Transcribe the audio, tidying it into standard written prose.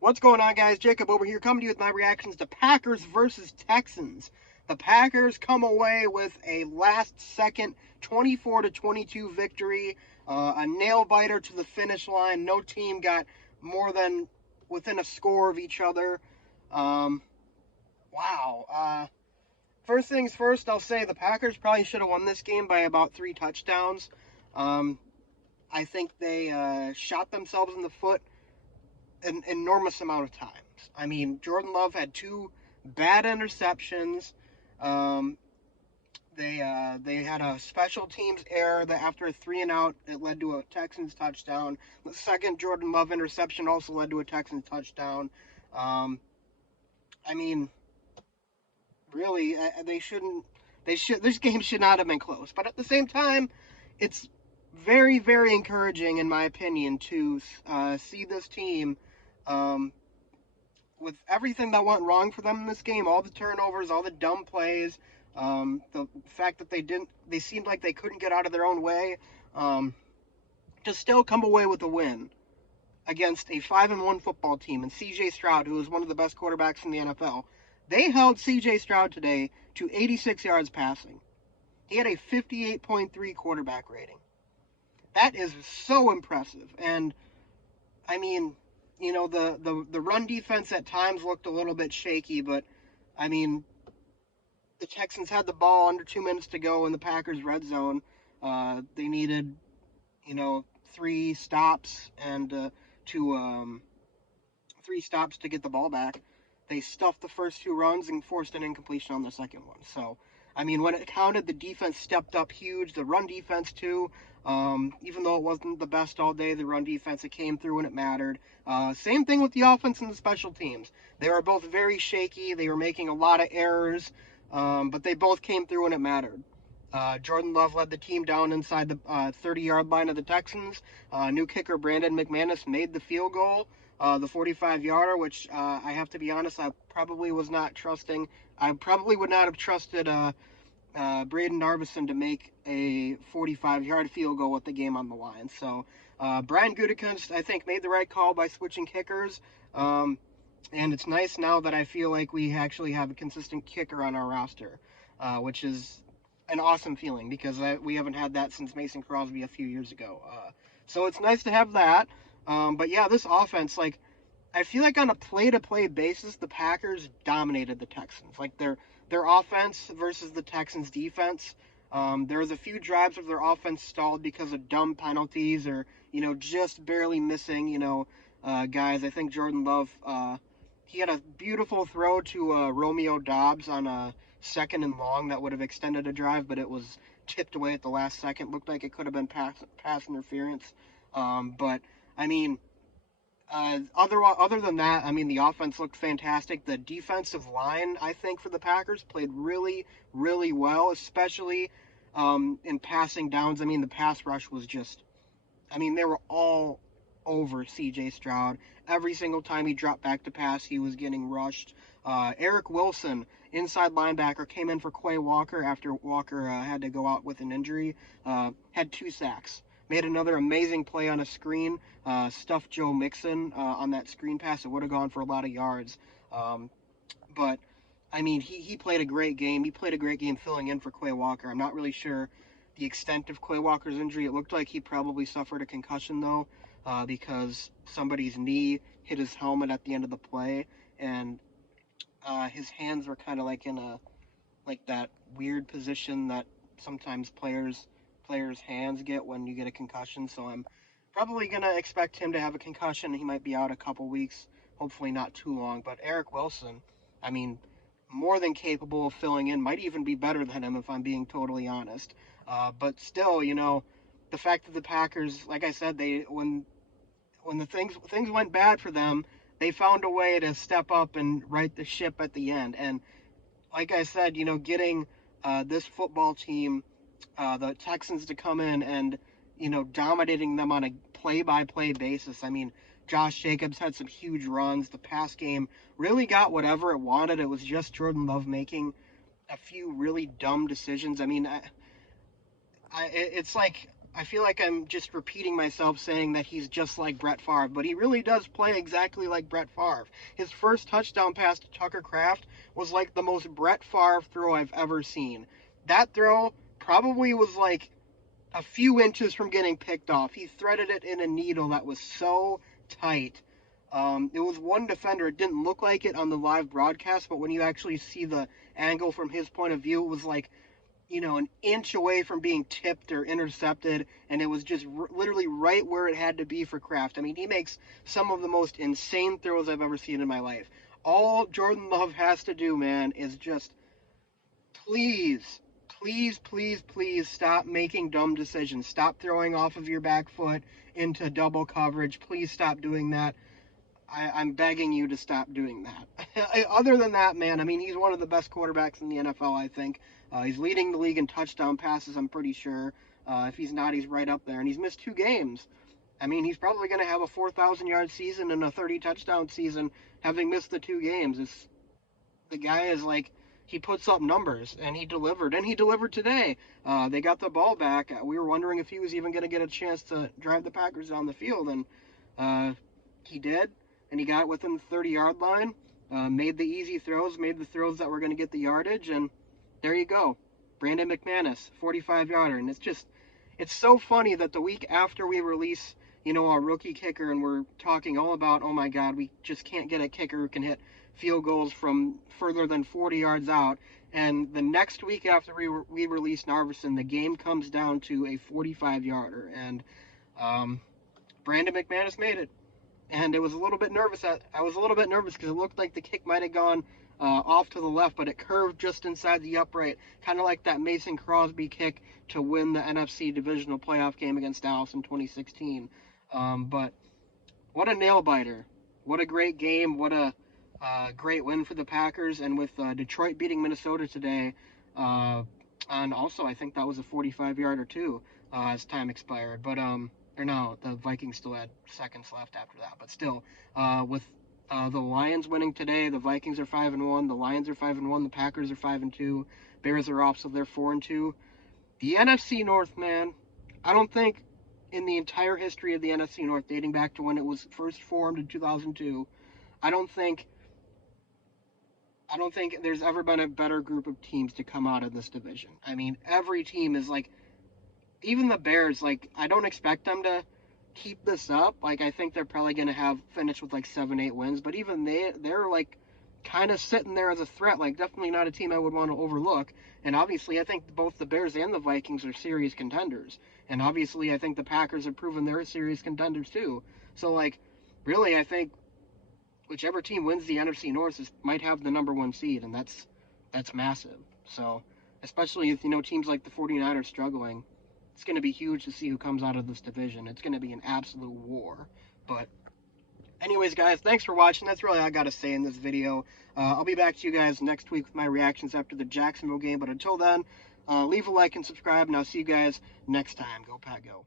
What's going on, guys? Jacob over here coming to you with my reactions to Packers versus Texans. The Packers come away with a last-second 24-22 victory, a nail-biter to the finish line. No team got more than within a score of each other. Wow. First things first, I'll say the Packers probably should have won this game by about 3 touchdowns. I think they shot themselves in the foot an enormous amount of times. I mean, Jordan Love had 2 bad interceptions. They had a special teams error that after a 3-and-out, it led to a Texans touchdown. The second Jordan Love interception also led to a Texans touchdown. I mean, really, this game should not have been close. But at the same time, it's very, very encouraging, in my opinion, to see this team with everything that went wrong for them in this game, all the turnovers, all the dumb plays, the fact that they seemed like they couldn't get out of their own way, to still come away with a win against a 5-1 football team and C.J. Stroud, who is one of the best quarterbacks in the NFL. They held C.J. Stroud today to 86 yards passing. He had a 58.3 quarterback rating. That is so impressive. And, I mean, you know, the run defense at times looked a little bit shaky, but, I mean, the Texans had the ball under 2 minutes to go in the Packers' red zone. They needed, 3 stops and 3 stops to get the ball back. They stuffed the first 2 runs and forced an incompletion on the second one. So, I mean, when it counted, the defense stepped up huge. The run defense, too. Even though it wasn't the best all day, the run defense, it came through when it mattered. Same thing with the offense and the special teams. They were both very shaky. They were making a lot of errors, but they both came through when it mattered. Jordan Love led the team down inside the 30-yard line of the Texans. New kicker Brandon McManus made the field goal, the 45-yarder, which I have to be honest, I probably was not trusting. I probably would not have trusted Braden Narvison to make a 45-yard field goal with the game on the line. So Brian Gutekunst, I think, made the right call by switching kickers. And it's nice now that I feel like we actually have a consistent kicker on our roster, which is an awesome feeling because we haven't had that since Mason Crosby a few years ago. So it's nice to have that. But yeah, this offense, I feel like on a play-to-play basis, the Packers dominated the Texans. Their offense versus the Texans' defense. There was a few drives of their offense stalled because of dumb penalties or, just barely missing, guys. I think Jordan Love, he had a beautiful throw to Romeo Doubs on a 2nd and long that would have extended a drive, but it was tipped away at the last second. Looked like it could have been pass interference. But, I mean, other than that, I mean, the offense looked fantastic. The defensive line, I think, for the Packers played really, really well, especially in passing downs. I mean, the pass rush was just, they were all over C.J. Stroud. Every single time he dropped back to pass, he was getting rushed. Eric Wilson, inside linebacker, came in for Quay Walker after Walker had to go out with an injury. Had 2 sacks. Made another amazing play on a screen. Stuffed Joe Mixon on that screen pass. It would have gone for a lot of yards. But, I mean, he played a great game. He played a great game filling in for Quay Walker. I'm not really sure the extent of Quay Walker's injury. It looked like he probably suffered a concussion, though, because somebody's knee hit his helmet at the end of the play. And his hands were kind of in that weird position that sometimes players' hands get when you get a concussion. So I'm probably going to expect him to have a concussion. He might be out a couple weeks, hopefully not too long. But Eric Wilson, I mean, more than capable of filling in, might even be better than him if I'm being totally honest. But still, the fact that the Packers, like I said, when the things went bad for them, they found a way to step up and right the ship at the end. And like I said, getting this football team, the Texans, to come in and, dominating them on a play-by-play basis. I mean, Josh Jacobs had some huge runs. The pass game really got whatever it wanted. It was just Jordan Love making a few really dumb decisions. I mean, it's like I feel like I'm just repeating myself saying that he's just like Brett Favre, but he really does play exactly like Brett Favre. His first touchdown pass to Tucker Kraft was like the most Brett Favre throw I've ever seen. That throw probably was like a few inches from getting picked off. He threaded it in a needle that was so tight. It was one defender. It didn't look like it on the live broadcast, but when you actually see the angle from his point of view, it was like, an inch away from being tipped or intercepted, and it was just literally right where it had to be for Kraft. I mean, he makes some of the most insane throws I've ever seen in my life. All Jordan Love has to do, man, is just please, please, please, please stop making dumb decisions. Stop throwing off of your back foot into double coverage. Please stop doing that. I'm begging you to stop doing that. Other than that, man, I mean, he's one of the best quarterbacks in the NFL, I think. He's leading the league in touchdown passes, I'm pretty sure. If he's not, he's right up there. And he's missed 2 games. I mean, he's probably going to have a 4,000-yard season and a 30-touchdown season, having missed the 2 games. The guy is like, he puts up numbers, and he delivered. And he delivered today. They got the ball back. We were wondering if he was even going to get a chance to drive the Packers down the field, and he did. And he got within the 30-yard line, made the easy throws, made the throws that were going to get the yardage, and there you go. Brandon McManus, 45-yarder. And it's so funny that the week after we release, our rookie kicker, and we're talking all about, oh my God, we just can't get a kicker who can hit field goals from further than 40 yards out. And the next week after we release Narveson, the game comes down to a 45-yarder. And Brandon McManus made it. And it was a little bit nervous. I was a little bit nervous because it looked like the kick might have gone off to the left, but it curved just inside the upright, kind of like that Mason Crosby kick to win the NFC divisional playoff game against Dallas in 2016. But what a nail biter! What a great game! What a great win for the Packers! And with Detroit beating Minnesota today, and also I think that was a 45-yarder too as time expired. But or no, the Vikings still had seconds left after that. But still, with the Lions winning today, the Vikings are 5-1, the Lions are 5-1, the Packers are 5-2, Bears are off, so they're 4-2. The NFC North, man, I don't think in the entire history of the NFC North, dating back to when it was first formed in 2002, I don't think there's ever been a better group of teams to come out of this division. I mean, every team is like, even the Bears, like, I don't expect them to keep this up. Like, I think they're probably going to finish with like 7-8 wins, but even they're like kind of sitting there as a threat. Like, definitely not a team I would want to overlook. And obviously, I think both the Bears and the Vikings are serious contenders. And obviously, I think the Packers have proven they're serious contenders too. So, like, really, I think whichever team wins the NFC North might have the number 1 seed, and that's massive. So, especially if teams like the 49ers struggling, it's going to be huge to see who comes out of this division. It's going to be an absolute war. But anyways, guys, thanks for watching. That's really all I got to say in this video. I'll be back to you guys next week with my reactions after the Jacksonville game. But until then, leave a like and subscribe, and I'll see you guys next time. Go Pack, go.